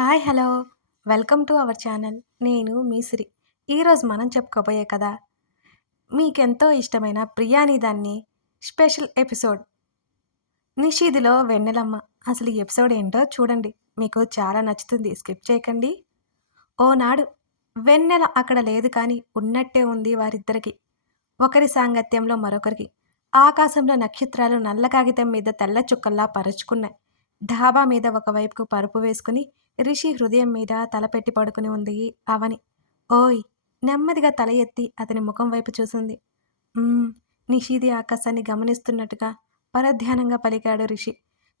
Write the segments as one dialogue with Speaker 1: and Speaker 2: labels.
Speaker 1: Hi hello. Welcome to our channel. నేను మీ సిరి. ఈరోజు మనం చెప్పుకోబోయే కదా మీకెంతో ఇష్టమైన ప్రియాని దాన్ని స్పెషల్ ఎపిసోడ్. నిషీదిలో వెన్నెలమ్మ. అసలు ఈ ఎపిసోడ్ ఏంటో చూడండి. మీకు చాలా నచ్చుతుంది. స్కిప్ చేయకండి. ఓనాడు వెన్నెల అక్కడ లేదు కానీ ఉన్నట్టే ఉంది వారిద్దరికి. ఒకరి సాంగత్యంలో మరొకరికి. ఆకాశంలో నక్షత్రాలు నల్ల కాగితం మీద తెల్ల చుక్కల్లా పరుచుకున్నాయి. ఢాబా మీద ఒకవైపుకు పరుపు వేసుకుని రిషి హృదయం మీద తలపెట్టి పడుకుని ఉంది అవని. ఓయ్! నెమ్మదిగా తల ఎత్తి అతని ముఖం వైపు చూసింది. నిషీది ఆకాశాన్ని గమనిస్తున్నట్టుగా పరధ్యానంగా పలికాడు రిషి.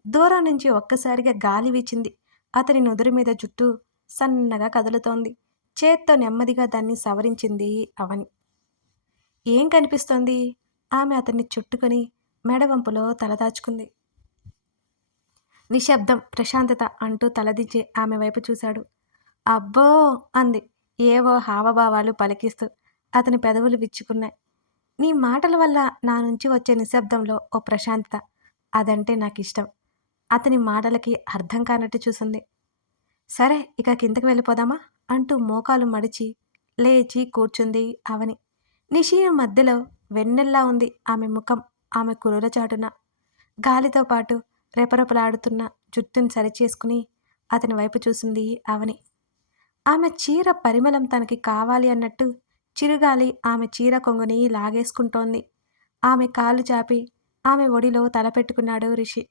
Speaker 1: దూరం నుంచి ఒక్కసారిగా గాలి వీచింది. అతని నుదురు మీద జుట్టు సన్నగా కదులుతోంది. చేత్తో నెమ్మదిగా దాన్ని సవరించింది అవని. ఏం కనిపిస్తోంది? ఆమె అతన్ని చుట్టుకొని మెడవంపులో తలదాచుకుంది. నిశ్శబ్దం ప్రశాంతత అంటూ తలదించి ఆమె వైపు చూశాడు. అబ్బో! అంది. ఏవో హావభావాలు పలికిస్తూ అతని పెదవులు విచ్చుకున్నాయి. నీ మాటల వల్ల నా నుంచి వచ్చే నిశ్శబ్దంలో ఓ ప్రశాంతత. అదంటే నాకు ఇష్టం అతని మాటలకి అర్థం కానట్టు చూసింది. సరే ఇక కిందకి వెళ్ళిపోదామా? అంటూ మోకాలు మడిచి లేచి కూర్చుంది అవని. నిషియ మధ్యలో వెన్నెల్లా ఉంది ఆమె ముఖం ఆమె కురుల చాటున. గాలితో పాటు రెపరెపలాడుతున్న జుట్టుని సరిచేసుకుని అతని వైపు చూసింది అవని. ఆమె చీర పరిమళం తనకి కావాలి అన్నట్టు చిరుగాలి ఆమె చీర కొంగుని లాగేసుకుంటోంది. ఆమె కాళ్ళు చాపి ఆమె ఒడిలో తలపెట్టుకున్నాడు రిషి.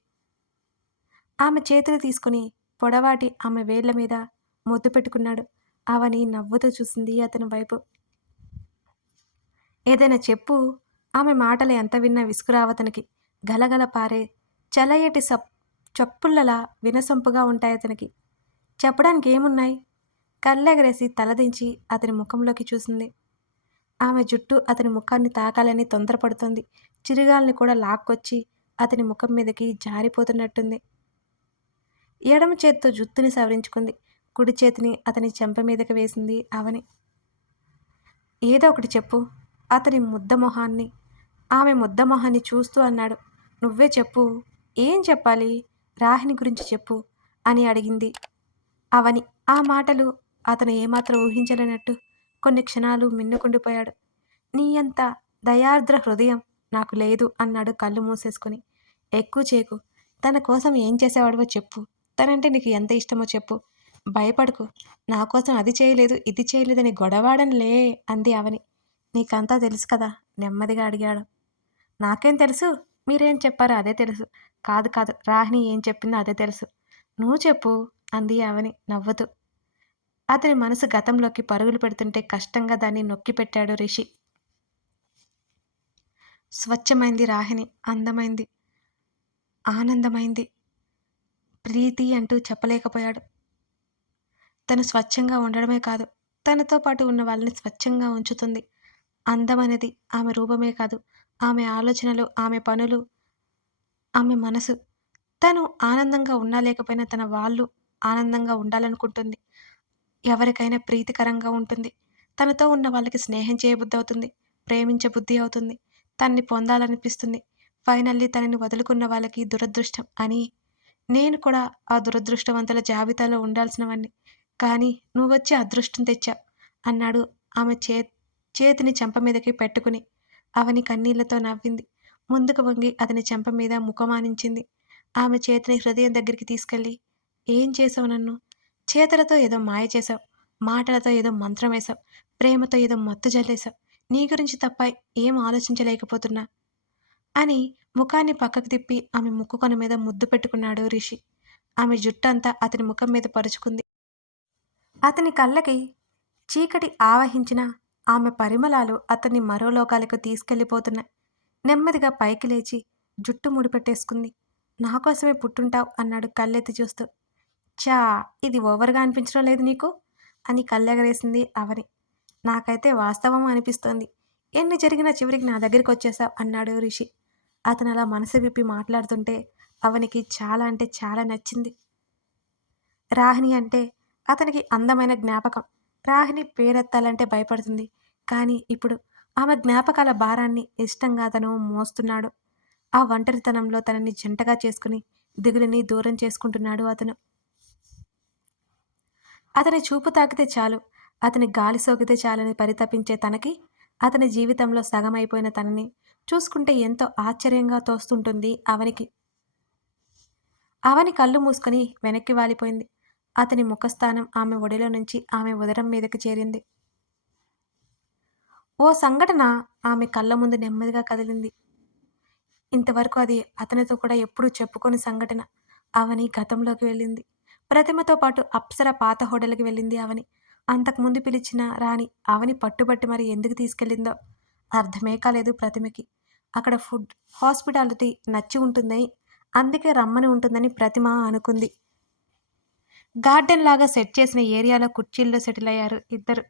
Speaker 1: ఆమె చేతులు తీసుకుని పొడవాటి ఆమె వేళ్ళ మీద ముద్దు పెట్టుకున్నాడు. అవని నవ్వుతూ చూసింది అతని వైపు. ఏదైనా చెప్పు ఆమె మాటలు ఎంత విన్నా విసుకురావతనికి గలగల పారే చలయటి సప్ చప్పుళ్ళలా వినసొంపుగా ఉంటాయి అతనికి. చెప్పడానికి ఏమున్నాయి? కళ్ళెగరేసి తలదించి అతని ముఖంలోకి చూసింది. ఆమె జుట్టు అతని ముఖాన్ని తాకాలని తొందరపడుతుంది. చిరుగాల్ని కూడా లాక్కొచ్చి అతని ముఖం మీదకి జారిపోతున్నట్టుంది. ఎడమ చేత్తో జుత్తుని సవరించుకుంది. కుడి చేతిని అతని చెంప మీదకి వేసింది అవని ఏదో ఒకటి చెప్పు. అతని ముద్ద మొహాన్ని ఆమె ముద్ద మొహాన్ని చూస్తూ అన్నాడు. నువ్వే చెప్పు. ఏం చెప్పాలి? రాహిని గురించి చెప్పు అని అడిగింది. అవని ఆ మాటలు అతను ఏమాత్రం ఊహించలేనట్టు కొన్ని క్షణాలు మిన్నుకుండిపోయాడు. నీ అంత దయార్ద్ర హృదయం నాకు లేదు అన్నాడు కళ్ళు మూసేసుకుని. ఎక్కువ చేకు. తన కోసం ఏం చేసేవాడివో చెప్పు. తనంటే నీకు ఎంత ఇష్టమో చెప్పు. భయపడకు. నా కోసం అది చేయలేదు ఇది చేయలేదని గొడవాడనిలే అంది అవని. నీకంతా తెలుసు కదా? నెమ్మదిగా అడిగాడు. నాకేం తెలుసు? మీరేం చెప్పారో అదే తెలుసు. కాదు కాదు. రాహిణి ఏం చెప్పిందో అదే తెలుసు. నువ్వు చెప్పు అంది అవని నవ్వుతూ అతని మనసు గతంలోకి పరుగులు పెడుతుంటే కష్టంగా దాన్ని నొక్కి పెట్టాడు రిషి. స్వచ్ఛమైంది రాహిణి. అందమైంది. ఆనందమైంది. ప్రీతి అంటూ చెప్పలేకపోయాడు. తను స్వచ్ఛంగా ఉండడమే కాదు తనతో పాటు ఉన్న వాళ్ళని స్వచ్ఛంగా ఉంచుతుంది. అందమనేది ఆమె రూపమే కాదు. ఆమె ఆలోచనలు ఆమె పనులు ఆమె మనసు. తను ఆనందంగా ఉన్నా లేకపోయినా తన వాళ్ళు ఆనందంగా ఉండాలనుకుంటుంది. ఎవరికైనా ప్రీతికరంగా ఉంటుంది. తనతో ఉన్న వాళ్ళకి స్నేహం చేయబుద్ధి అవుతుంది ప్రేమించే బుద్ధి అవుతుంది. తన్ని పొందాలనిపిస్తుంది. ఫైనల్లీ తనని వదులుకున్న వాళ్ళకి దురదృష్టం అని నేను కూడా ఆ దురదృష్టవంతుల జాబితాలో ఉండాల్సినవన్నీ కానీ నువ్వు వచ్చి అదృష్టం తెచ్చా? అన్నాడు ఆమె చే చేతిని చెంప మీదకి పెట్టుకుని. అవని కన్నీళ్ళతో నవ్వింది. ముందుకు వంగి అతని చెంప మీద ముఖమానించింది ఆమె చేతిని హృదయం దగ్గరికి తీసుకెళ్ళి ఏం చేసావు నన్ను? చేతులతో ఏదో మాయ చేసావు మాటలతో ఏదో మంత్రం వేశావు ప్రేమతో ఏదో మత్తు జల్లేశావు. నీ గురించి తప్ప ఏం ఆలోచించలేకపోతున్నా అని ముఖాన్ని పక్కకు తిప్పి ఆమె ముక్కు కొన మీద ముద్దు పెట్టుకున్నాడు రిషి. ఆమె జుట్టంతా అతని ముఖం మీద పరుచుకుంది. అతని కళ్ళకి చీకటి ఆవహించిన ఆమె పరిమళాలు అతన్ని మరో లోకాలకు తీసుకెళ్ళిపోతున్నాయి. నెమ్మదిగా పైకి లేచి జుట్టు ముడిపెట్టేసుకుంది. నా కోసమే పుట్టుంటావు అన్నాడు కళ్ళెత్తి చూస్తూ. చా ఇది ఓవర్గా అనిపించడం లేదు నీకు? అని కళ్ళెగరేసింది అవని. నాకైతే వాస్తవం అనిపిస్తోంది. ఎన్ని జరిగినా చివరికి నా దగ్గరికి వచ్చేసావు అన్నాడు రిషి. అతను అలా మనసు విప్పి మాట్లాడుతుంటే అవనికి చాలా అంటే చాలా నచ్చింది. రాహిణి అంటే అతనికి అందమైన జ్ఞాపకం. రాహిణి పేరెత్తాలంటే భయపడుతుంది. కానీ ఇప్పుడు ఆమె జ్ఞాపకాల భారాన్ని ఇష్టంగా అతను మోస్తున్నాడు. ఆ ఒంటరితనంలో తనని జంటగా చేసుకుని దిగులుని దూరం చేసుకుంటున్నాడు అతను. అతని చూపు తాకితే చాలు అతని గాలి సోకితే చాలని పరితపించే తనకి అతని జీవితంలో సగమైపోయిన తనని చూసుకుంటే ఎంతో ఆశ్చర్యంగా తోస్తుంటుంది అవనికి. అవని కళ్ళు మూసుకొని వెనక్కి వాలిపోయింది. అతని ముఖస్థానం ఆమె ఒడిలో నుంచి ఆమె ఉదరం మీదకి చేరింది. ఓ సంఘటన ఆమె కళ్ళ ముందు నెమ్మదిగా కదిలింది. ఇంతవరకు అది అతనితో కూడా ఎప్పుడూ చెప్పుకొని సంఘటన. అవని గతంలోకి వెళ్ళింది. ప్రతిమతో పాటు అప్సర పాత హోటల్కి వెళ్ళింది అవని. అంతకుముందు పిలిచిన రాణి అవని పట్టుబట్టి మరి ఎందుకు తీసుకెళ్ళిందో అర్థమే కాలేదు ప్రతిమకి. అక్కడ ఫుడ్ హాస్పిటాలిటీ నచ్చి ఉంటుందని అందుకే రమ్మని ఉంటుందని ప్రతిమ అనుకుంది. గార్డెన్ లాగా సెట్ చేసిన ఏరియాలో కుర్చీల్లో సెటిల్ అయ్యారు ఇద్దరు.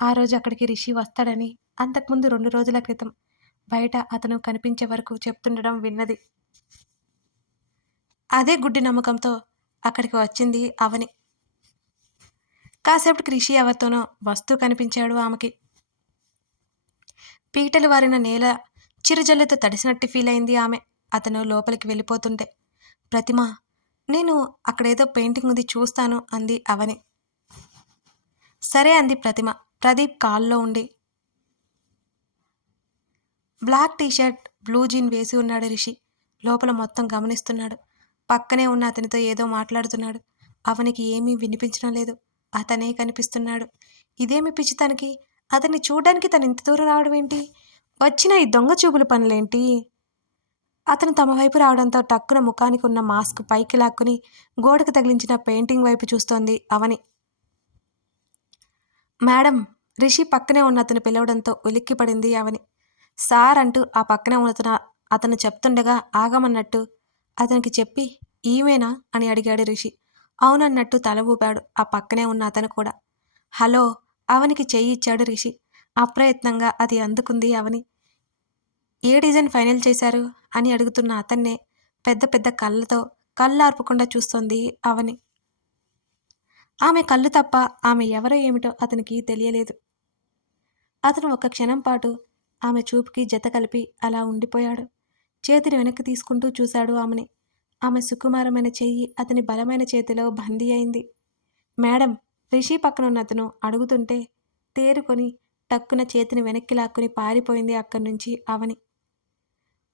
Speaker 1: ఆ రోజు అక్కడికి రిషి వస్తాడని అంతకుముందు రెండు రోజుల క్రితం బయట అతను కనిపించే వరకు చెప్తుండడం విన్నది. అదే గుడ్డి నమ్మకంతో అక్కడికి వచ్చింది అవని. కాసేపటికి రిషి ఎవరితోనో వస్తూ కనిపించాడు ఆమెకి. పీటలు వారిన నేల చిరుజల్లుతో తడిసినట్టు ఫీల్ అయింది ఆమె. అతను లోపలికి వెళ్ళిపోతుంటే ప్రతిమ నేను అక్కడేదో పెయింటింగ్ ఉంది చూస్తాను అంది అవని. సరే అంది ప్రతిమ. ప్రదీప్ కాల్లో ఉండి. బ్లాక్ టీషర్ట్ బ్లూ జీన్ వేసి ఉన్నాడు రిషి. లోపల మొత్తం గమనిస్తున్నాడు. పక్కనే ఉన్న అతనితో ఏదో మాట్లాడుతున్నాడు. అవనికి ఏమీ వినిపించడం లేదు. అతనే కనిపిస్తున్నాడు. ఇదేమి పిచ్చి తనకి? అతన్ని చూడడానికి తను ఇంత దూరం రావడం ఏంటి? వచ్చిన ఈ దొంగ చూపుల పనులేంటి? అతను తమ వైపు రావడంతో టక్కున ముఖానికి ఉన్న మాస్క్ పైకి లాక్కుని గోడకు తగిలించిన పెయింటింగ్ వైపు చూస్తోంది అవని. మేడం రిషి పక్కనే ఉన్న అతను పిలవడంతో ఉలిక్కిపడింది అవని సార్ అంటూ ఆ పక్కనే ఉన్న అతను చెప్తుండగా ఆగమన్నట్టు అతనికి చెప్పి ఈమెనా? అని అడిగాడు రిషి. అవునన్నట్టు తల ఊపాడు ఆ పక్కనే ఉన్న అతను కూడా. హలో అవనికి చెయ్యి ఇచ్చాడు రిషి. అప్రయత్నంగా అది అందుకుంది అవని. ఏ డిజైన్ ఫైనల్ చేశారు? అని అడుగుతున్న అతన్నే పెద్ద పెద్ద కళ్ళతో కళ్ళార్పకుండా చూస్తోంది అవని. ఆమె కళ్ళు తప్ప ఆమె ఎవరో ఏమిటో అతనికి తెలియలేదు. అతను ఒక క్షణం పాటు ఆమె చూపుకి జత కలిపి అలా ఉండిపోయాడు. చేతిని వెనక్కి తీసుకుంటూ చూశాడు ఆమెని. ఆమె సుకుమారమైన చెయ్యి అతని బలమైన చేతిలో బందీ అయింది. మేడం రిషి పక్కనున్న అతను అడుగుతుంటే తేరుకొని టక్కున చేతిని వెనక్కి లాక్కుని పారిపోయింది అక్కడి నుంచి అవని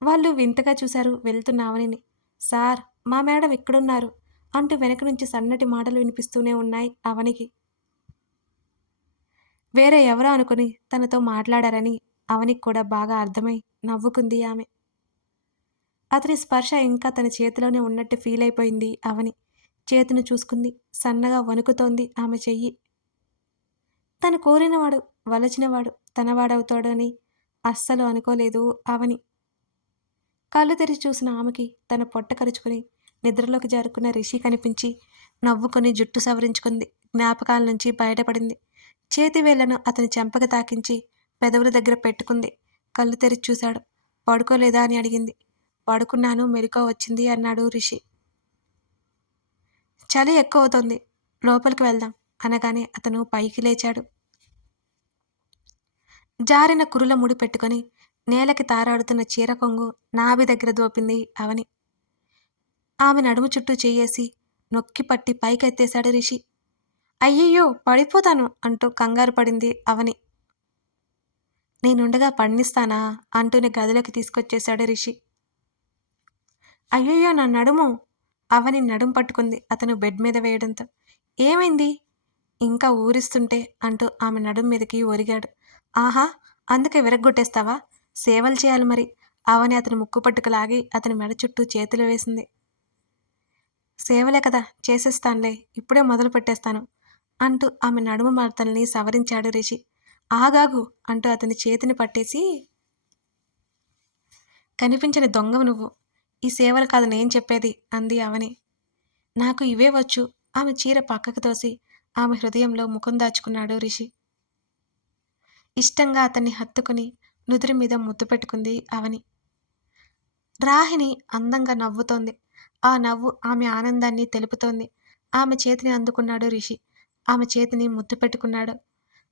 Speaker 1: వాళ్ళు వింతగా చూశారు వెళ్తున్న అవనిని సార్ మా మేడం ఇక్కడున్నారు. అంటూ వెనక నుంచి సన్నటి మాటలు వినిపిస్తూనే ఉన్నాయి అవనికి. వేరే ఎవరో అనుకుని తనతో మాట్లాడారని అవనికి కూడా బాగా అర్థమై నవ్వుకుంది ఆమె. అతని స్పర్శ ఇంకా తన చేతిలోనే ఉన్నట్టు ఫీల్ అయిపోయింది అవని. చేతిని చూసుకుంది సన్నగా వణుకుతోంది ఆమె చెయ్యి. తను కోరినవాడు వలచినవాడు తనవాడవుతాడని అస్సలు అనుకోలేదు అవని. కళ్ళు తెరిచి చూసిన ఆమెకి తన పొట్ట కరుచుకుని నిద్రలోకి జారుకున్న రిషి కనిపించి నవ్వుకొని జుట్టు సవరించుకుంది. జ్ఞాపకాల నుంచి బయటపడింది. చేతివేళ్ళను అతని చెంపక తాకించి పెదవుల దగ్గర పెట్టుకుంది. కళ్ళు తెరిచి చూశాడు. పడుకోలేదా? అని అడిగింది. పడుకున్నాను మెరుకో వచ్చింది అన్నాడు రిషి. చలి ఎక్కువ అవుతుంది లోపలికి వెళ్దాం అనగానే అతను పైకి లేచాడు. జారిన కురుల ముడి పెట్టుకొని నేలకి తారాడుతున్న చీర కొంగు నాభి దగ్గర దోపింది అవని. ఆమె నడుము చుట్టూ చేయేసి నొక్కి పట్టి పైకెత్తేశాడు రిషి. అయ్యయ్యో పడిపోతాను అంటూ కంగారు పడింది అవని. నేనుండగా పండిస్తానా అంటూనే గదిలోకి తీసుకొచ్చేశాడు రిషి. అయ్యయ్యో నా నడుము! అవని నడుం పట్టుకుంది అతను బెడ్ మీద వేయడంతో. ఏమైంది? ఇంకా ఊరిస్తుంటే అంటూ ఆమె నడుము మీదకి ఒరిగాడు. ఆహా అందుకే విరగ్గొట్టేస్తావా? సేవలు చేయాలి మరి. అవని అతని ముక్కు పట్టుకు లాగి అతని మెడ చుట్టూ చేతులు వేసింది. సేవలే కదా చేసేస్తానులే ఇప్పుడే మొదలు పెట్టేస్తాను అంటూ ఆమె నడుము మార్తల్ని సవరించాడు రిషి. ఆగాగు అంటూ అతని చేతిని పట్టేసి కనిపించని దొంగవు నువ్వు ఈ సేవలు కాదు నేను చెప్పేది అంది అవని. నాకు ఇవే వచ్చు ఆమె చీర పక్కకు తోసి ఆమె హృదయంలో ముఖం దాచుకున్నాడు రిషి. ఇష్టంగా అతన్ని హత్తుకుని నుదురి మీద ముద్దు పెట్టుకుంది అవని. రాహిని అందంగా నవ్వుతోంది ఆ నవ్వు ఆమె ఆనందాన్ని తెలుపుతోంది. ఆమె చేతిని అందుకున్నాడు రిషి. ఆమె చేతిని ముద్దు పెట్టుకున్నాడు.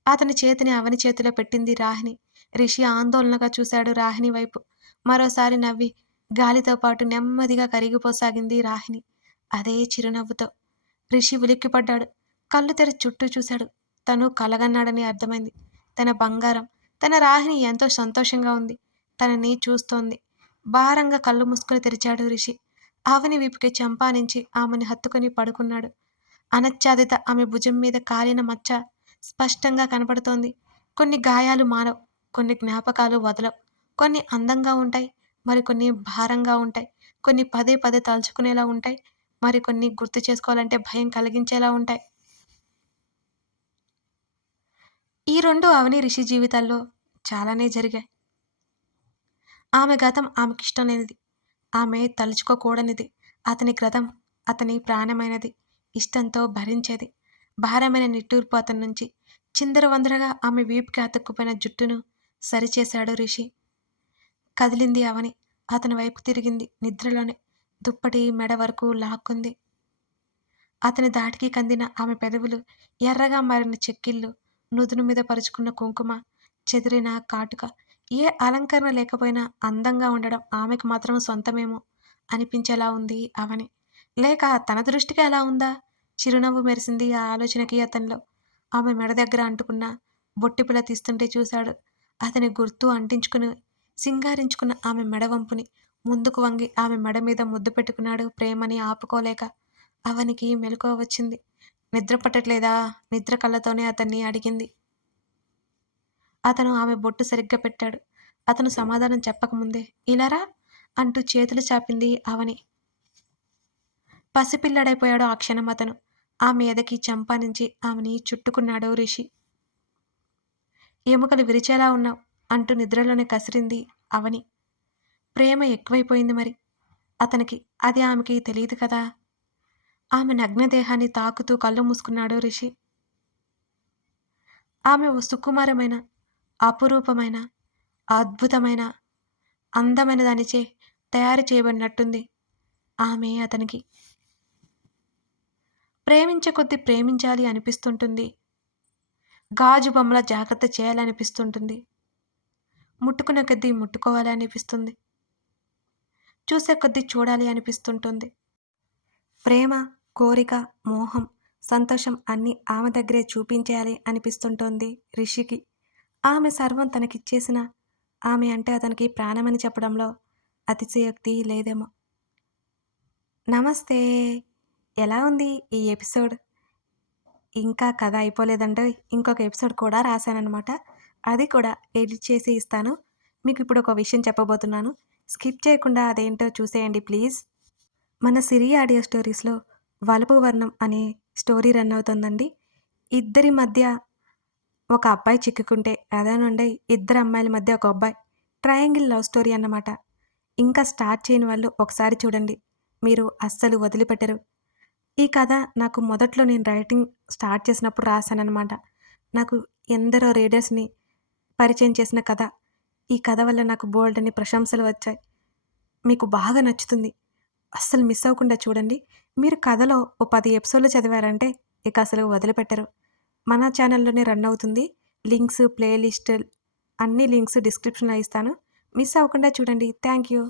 Speaker 1: అతని చేతిని అవని చేతిలో పెట్టింది రాహిని రిషి ఆందోళనగా చూశాడు రాహిని వైపు. మరోసారి నవ్వి గాలితో పాటు నెమ్మదిగా కరిగిపోసాగింది రాహిని అదే చిరునవ్వుతో. రిషి ఉలిక్కిపడ్డాడు. కళ్ళు తెర చుట్టూ చూశాడు. తను కలగన్నాడని అర్థమైంది. తన బంగారం తన రాహిని ఎంతో సంతోషంగా ఉంది. తనని చూస్తోంది. భారంగా కళ్ళు మూసుకుని తెరిచాడు రిషి. ఆవని వీపుకి చంపానించి ఆమెను హత్తుకుని పడుకున్నాడు. అనచ్చాదిత ఆమె భుజం మీద కాలిన మచ్చ స్పష్టంగా కనపడుతోంది. కొన్ని గాయాలు మారవు కొన్ని జ్ఞాపకాలు వదలవు. కొన్ని అందంగా ఉంటాయి మరికొన్ని భారంగా ఉంటాయి. కొన్ని పదే పదే తలుచుకునేలా ఉంటాయి మరికొన్ని గుర్తు చేసుకోవాలంటే భయం కలిగించేలా ఉంటాయి. ఈ రెండు అవని రిషి జీవితాల్లో చాలానే జరిగాయి. ఆమె గతం ఆమెకిష్టం లేనిది. ఆమె తలుచుకోకూడనిది. అతని క్రతం అతని ప్రాణమైనది. ఇష్టంతో భరించేది. భారమైన నిట్టూర్పు అతని నుంచి. చిందరవందరగా ఆమె వీపుకి అతుక్కుపోయిన జుట్టును సరిచేశాడు రిషి. కదిలింది అవని. అతని వైపు తిరిగింది నిద్రలోనే. దుప్పటి మెడ వరకు లాక్కుంది. అతని దాటికి కందిన ఆమె పెదవులు ఎర్రగా మారిన చెక్కిళ్ళు నుదురు మీద పరుచుకున్న కుంకుమ చెదిరిన కాటుక ఏ అలంకరణ లేకపోయినా అందంగా ఉండడం ఆమెకు మాత్రం సొంతమేమో అనిపించేలా ఉంది అవని. లేక తన దృష్టికి ఎలా ఉందా? చిరునవ్వు మెరిసింది ఆ ఆలోచనకి అతనిలో. ఆమె మెడ దగ్గర అంటుకున్న బొట్టిపిల్ల తీస్తుంటే చూశాడు. అతని గుర్తు అంటించుకుని సింగారించుకున్న ఆమె మెడ వంపుని ముందుకు వంగి ఆమె మెడ మీద ముద్దు పెట్టుకున్నాడు ప్రేమని ఆపుకోలేక అవనికి మెలకువ వచ్చింది. నిద్ర పట్టట్లేదా? నిద్ర కళ్ళతోనే అతన్ని అడిగింది. అతను ఆమె బొట్టు సరిగ్గా పెట్టాడు. అతను సమాధానం చెప్పకముందే ఇలారా? అంటూ చేతులు చాపింది అవని. పసిపిల్లడైపోయాడు ఆ క్షణం అతను. ఆమె ఎదకి చంపానించి ఆమెని చుట్టుకున్నాడు రిషి. ఎముకలు విరిచేలా ఉన్నావు అంటూ నిద్రలోనే కసిరింది అవని. ప్రేమ ఎక్కువైపోయింది మరి. అతనికి అది ఆమెకి తెలియదు కదా. ఆమె నగ్నదేహాన్ని తాకుతూ కళ్ళు మూసుకున్నాడు రిషి. ఆమె ఓ సుకుమారమైన? అపురూపమైన అద్భుతమైన అందమైన దానిచే తయారు చేయబడినట్టుంది ఆమె అతనికి. ప్రేమించే కొద్దీ ప్రేమించాలి అనిపిస్తుంటుంది. గాజు బొమ్మల జాగ్రత్త చేయాలనిపిస్తుంటుంది. ముట్టుకునే కొద్దీ ముట్టుకోవాలి అనిపిస్తుంది. చూసే కొద్దీ చూడాలి అనిపిస్తుంటుంది. ప్రేమ కోరిక మోహం సంతోషం అన్నీ ఆమె దగ్గరే చూపించేయాలి అనిపిస్తుంటుంది రిషికి. ఆమె సర్వం తనకిచ్చేసిన ఆమె అంటే అతనికి ప్రాణమని చెప్పడంలో అతిశయోక్తి లేదేమో. నమస్తే ఎలా ఉంది ఈ ఎపిసోడ్? ఇంకా కథ అయిపోలేదంటే ఇంకొక ఎపిసోడ్ కూడా రాశానమాట అది కూడా ఎడిట్ చేసి ఇస్తాను. మీకు ఇప్పుడు ఒక విషయం చెప్పబోతున్నాను. స్కిప్ చేయకుండా అదేంటో చూసేయండి ప్లీజ్. మన సిరి ఆడియో స్టోరీస్లో వలపు వర్ణం అనే స్టోరీ రన్ అవుతుందండి. ఇద్దరి మధ్య ఒక అబ్బాయి చిక్కుకుంటే అదేనండి ఇద్దరు అమ్మాయిల మధ్య ఒక అబ్బాయి. ట్రయాంగిల్ లవ్ స్టోరీ అన్నమాట. ఇంకా స్టార్ట్ చేయని వాళ్ళు ఒకసారి చూడండి. మీరు అస్సలు వదిలిపెట్టరు. ఈ కథ నాకు మొదట్లో నేను రైటింగ్ స్టార్ట్ చేసినప్పుడు రాశానన్నమాట. నాకు ఎందరో రీడర్స్ని పరిచయం చేసిన కథ. ఈ కథ వల్ల నాకు బోల్డ్ అని ప్రశంసలు వచ్చాయి. మీకు బాగా నచ్చుతుంది. అస్సలు మిస్ అవ్వకుండా చూడండి. మీరు కథలో ఓ పది ఎపిసోడ్లు చదివారంటే ఇక అసలు వదిలిపెట్టరు. మన ఛానల్లోనే రన్ అవుతుంది. లింక్స్ ప్లేలిస్ట్ అన్ని లింక్స్ డిస్క్రిప్షన్లో ఇస్తాను. మిస్ అవ్వకుండా చూడండి. Thank you